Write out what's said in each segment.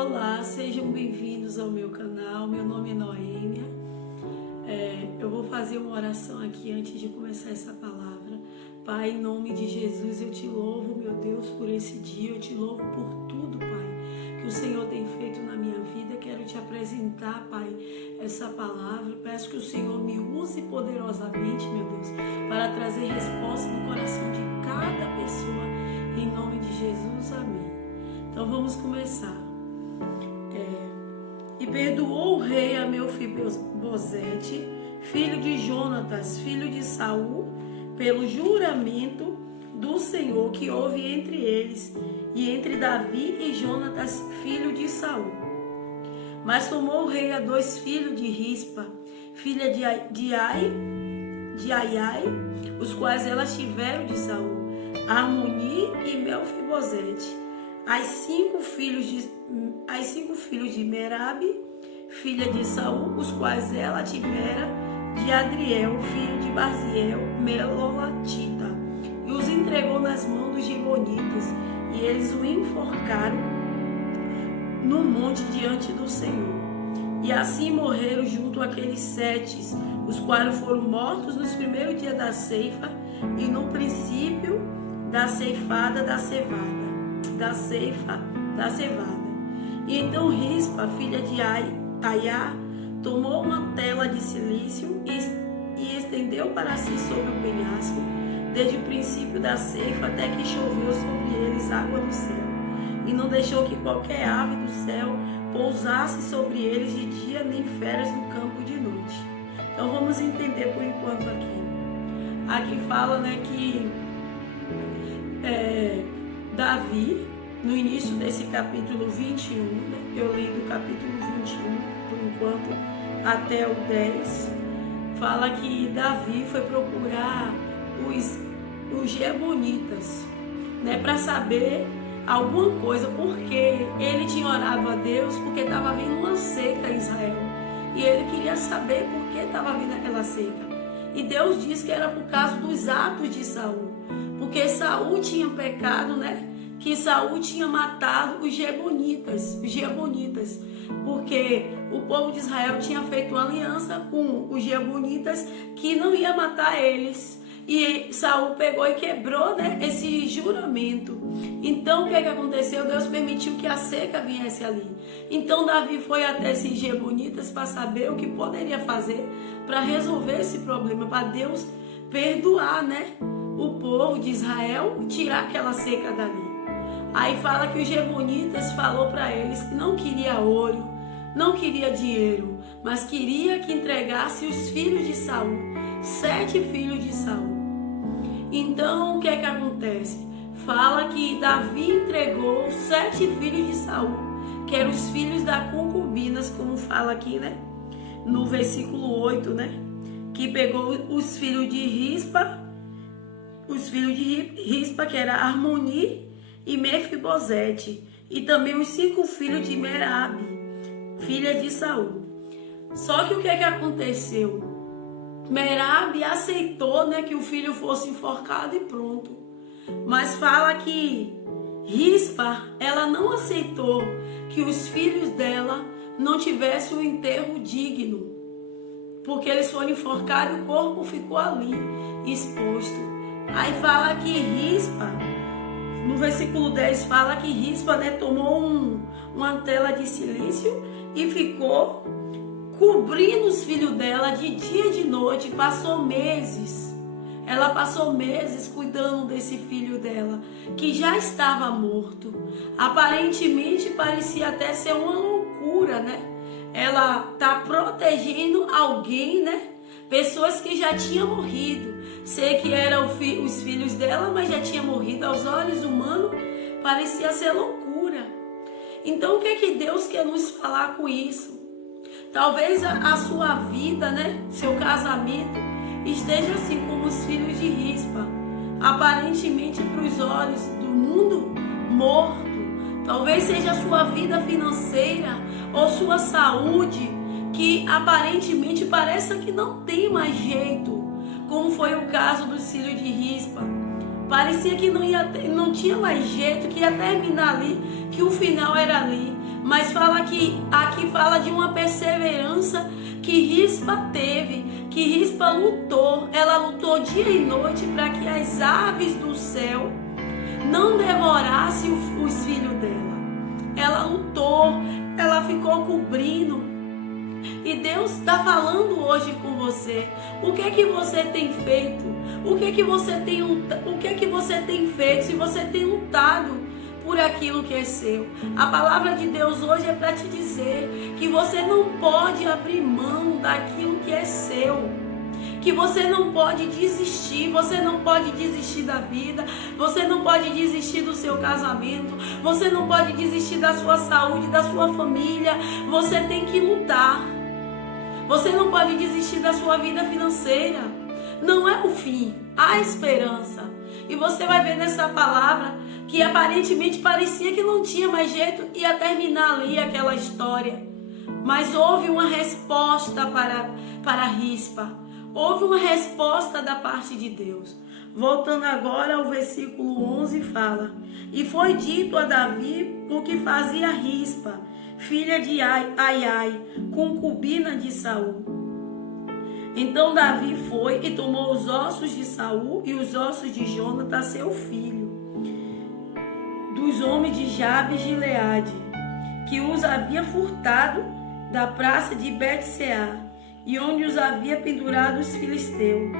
Olá, sejam bem-vindos ao meu canal. Meu nome é Noêmia. Eu vou fazer uma oração aqui antes de começar essa palavra. Pai, em nome de Jesus, eu te louvo, meu Deus, por esse dia. Eu te louvo por tudo, Pai, que o Senhor tem feito na minha vida. Quero te apresentar, Pai, essa palavra. Peço que o Senhor me use poderosamente, meu Deus, para trazer resposta no coração de cada pessoa. Em nome de Jesus, amém. Então vamos começar. E perdoou o rei a Mefibosete, filho de Jonatas, filho de Saul, pelo juramento do Senhor que houve entre eles e entre Davi e Jonatas, filho de Saul. Mas tomou o rei a 2 filhos de Rispa, filha de Aiai, os quais elas tiveram de Saul, Armoni e Mefibosete, as 5 filhos de Merabe, filha de Saul, os quais ela tivera de Adriel, filho de Baziel, Melolatita, e os entregou nas mãos dos Gibeonitas, e eles o enforcaram no monte diante do Senhor. E assim morreram junto àqueles 7, os quais foram mortos nos primeiros dias da ceifa e no princípio da ceifada da cevada. E então Rispa, filha de Aiá, tomou uma tela de cilício e estendeu para si sobre o penhasco, desde o princípio da ceifa até que choveu sobre eles água do céu, e não deixou que qualquer ave do céu pousasse sobre eles de dia, nem feras no campo de noite. Então vamos entender por enquanto aqui. Aqui fala, que Davi, no início desse capítulo 21, eu li do capítulo 21, por enquanto, até o 10, fala que Davi foi procurar os Gibeonitas, para saber alguma coisa, porque ele tinha orado a Deus, porque estava vindo uma seca em Israel, e ele queria saber por que estava vindo aquela seca. E Deus disse que era por causa dos atos de Saul, porque Saul tinha pecado, que Saul tinha matado os Gibeonitas, porque o povo de Israel tinha feito uma aliança com os Gibeonitas que não ia matar eles, e Saul pegou e quebrou, esse juramento. Então o que aconteceu? Deus permitiu que a seca viesse ali. Então Davi foi até esses Gibeonitas para saber o que poderia fazer para resolver esse problema, para Deus perdoar, o povo de Israel, tirar aquela seca dali. Aí fala que os Gibeonitas falou para eles que não queria ouro, não queria dinheiro, mas queria que entregasse os filhos de Saul, 7 filhos de Saul. Então o que acontece? Fala que Davi entregou 7 filhos de Saul, que eram os filhos da concubinas, como fala aqui, no versículo 8, que pegou os filhos de Rispa, que era Armoni e Mefibosete, e também os 5 filhos de Merabe, filha de Saul. Só que o que aconteceu? Merabe aceitou, que o filho fosse enforcado e pronto. Mas fala que Rispa, ela não aceitou que os filhos dela não tivessem um enterro digno, porque eles foram enforcados e o corpo ficou ali exposto. Aí fala que Rispa, no versículo 10, fala que Rispa, tomou uma tela de cilício e ficou cobrindo os filhos dela de dia e de noite. Passou meses. Ela passou meses cuidando desse filho dela, que já estava morto. Aparentemente parecia até ser uma loucura, Ela tá protegendo alguém, Pessoas que já tinham morrido. Sei que eram os filhos dela, mas já tinha morrido. Aos olhos humanos, parecia ser loucura. Então, o que Deus quer nos falar com isso? Talvez a sua vida, seu casamento, esteja assim como os filhos de Rispa. Aparentemente, para os olhos do mundo, morto. Talvez seja a sua vida financeira ou sua saúde, que aparentemente parece que não tem mais jeito, como foi o caso do filho de Rispa. Parecia que não tinha mais jeito, que ia terminar ali, que o final era ali. Mas aqui fala de uma perseverança que Rispa teve, que Rispa lutou. Ela lutou dia e noite para que as aves do céu não devorassem os filhos dela. Ela lutou, ela ficou cobrindo. E Deus está falando hoje com você. O que é que você tem feito? O que é que você tem feito? Se você tem lutado por aquilo que é seu. A palavra de Deus hoje é para te dizer que você não pode abrir mão daquilo que é seu. Que você não pode desistir, você não pode desistir da vida, você não pode desistir do seu casamento, você não pode desistir da sua saúde, da sua família. Você tem que lutar. Você não pode desistir da sua vida financeira. Não é o fim, há esperança. E você vai ver nessa palavra que aparentemente parecia que não tinha mais jeito, ia terminar ali aquela história. Mas houve uma resposta para Rispa. Houve uma resposta da parte de Deus. Voltando agora ao versículo 11, fala: E foi dito a Davi o que fazia Rispa, filha de Aiai, concubina de Saul. Então Davi foi e tomou os ossos de Saul e os ossos de Jonatas, seu filho, dos homens de Jabes de Gileade, que os havia furtado da praça de Bet-seá, e onde os havia pendurado os filisteus,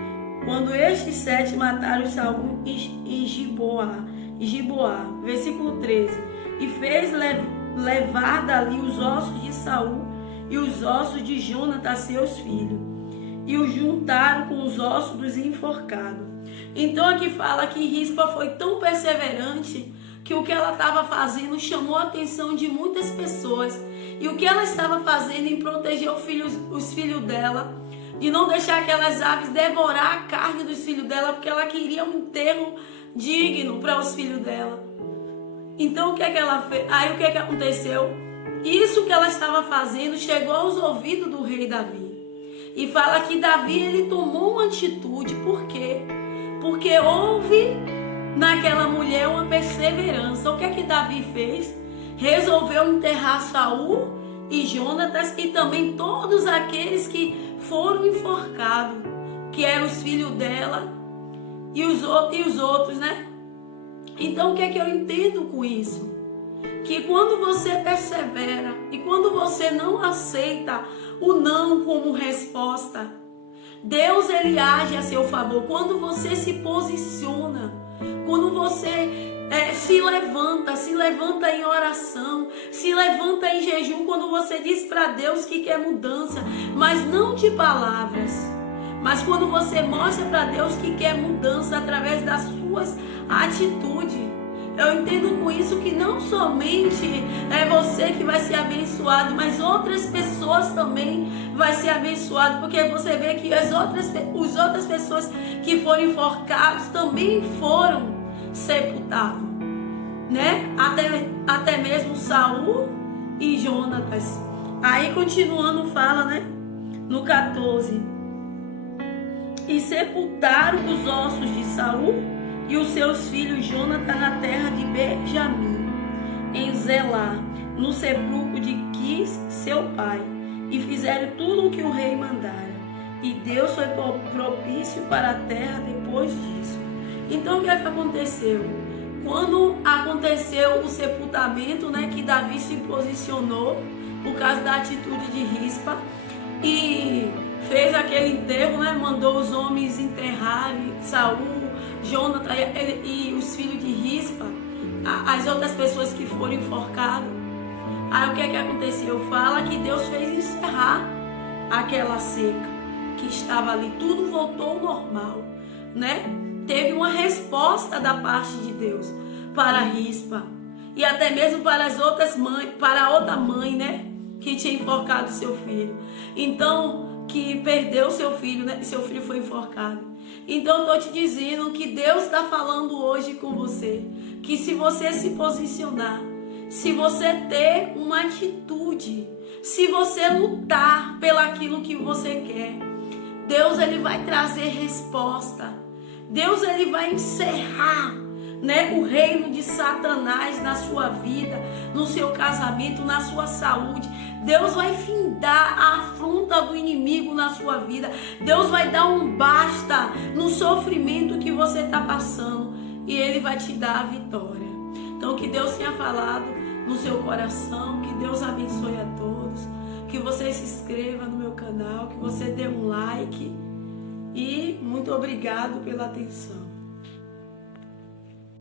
quando estes 7 mataram Saul e Giboá. Versículo 13. E fez levar dali os ossos de Saul e os ossos de Jonatas, seus filhos, e os juntaram com os ossos dos enforcados. Então aqui fala que Rispa foi tão perseverante que o que ela estava fazendo chamou a atenção de muitas pessoas. E o que ela estava fazendo em proteger os filhos dela, de não deixar aquelas aves devorar a carne dos filhos dela, porque ela queria um enterro digno para os filhos dela. Então o que é que ela fez? Aí o que é que aconteceu? Isso que ela estava fazendo chegou aos ouvidos do rei Davi. E fala que Davi, ele tomou uma atitude. Por quê? Porque houve naquela mulher uma perseverança. O que é que Davi fez? Resolveu enterrar Saul e Jonatas e também todos aqueles que foram enforcados, que eram os filhos dela e os outros, né? Então o que é que eu entendo com isso? Que quando você persevera e quando você não aceita o não como resposta, Deus, ele age a seu favor. Quando você se posiciona, quando você se levanta em oração, se levanta em jejum, quando você diz para Deus que quer mudança, mas não de palavras, mas quando você mostra para Deus que quer mudança através das suas atitudes. Eu entendo com isso que não somente é você que vai ser abençoado, mas outras pessoas também vai ser abençoado, porque você vê que as outras pessoas que foram enforcadas também foram sepultados, né? Até mesmo Saul e Jonatas. Aí continuando fala, né? No 14: E sepultaram os ossos de Saul e os seus filhos Jonatas na terra de Benjamim, em Zelá, no sepulcro de Quis, seu pai, e fizeram tudo o que o rei mandara. E Deus foi propício para a terra depois disso. Então o que é que aconteceu? Quando aconteceu o sepultamento, né, que Davi se posicionou por causa da atitude de Rispa e fez aquele enterro, né, mandou os homens enterrarem Saul, Jonatas e os filhos de Rispa, as outras pessoas que foram enforcadas. Aí o que é que aconteceu? Fala que Deus fez encerrar aquela seca que estava ali. Tudo voltou ao normal, né? Teve uma resposta da parte de Deus para Rispa e até mesmo para as outras mães, para a outra mãe, né, que tinha enforcado seu filho. Então, que perdeu seu filho, né? Seu filho foi enforcado. Então, eu estou te dizendo que Deus está falando hoje com você, que se você se posicionar, se você ter uma atitude, se você lutar pelaquilo que você quer, Deus, ele vai trazer resposta. Deus, ele vai encerrar né, o reino de Satanás na sua vida, no seu casamento, na sua saúde. Deus vai findar a afronta do inimigo na sua vida. Deus vai dar um basta no sofrimento que você está passando e Ele vai te dar a vitória. Então que Deus tenha falado no seu coração, que Deus abençoe a todos, que você se inscreva no meu canal, que você dê um like e muito obrigado pela atenção.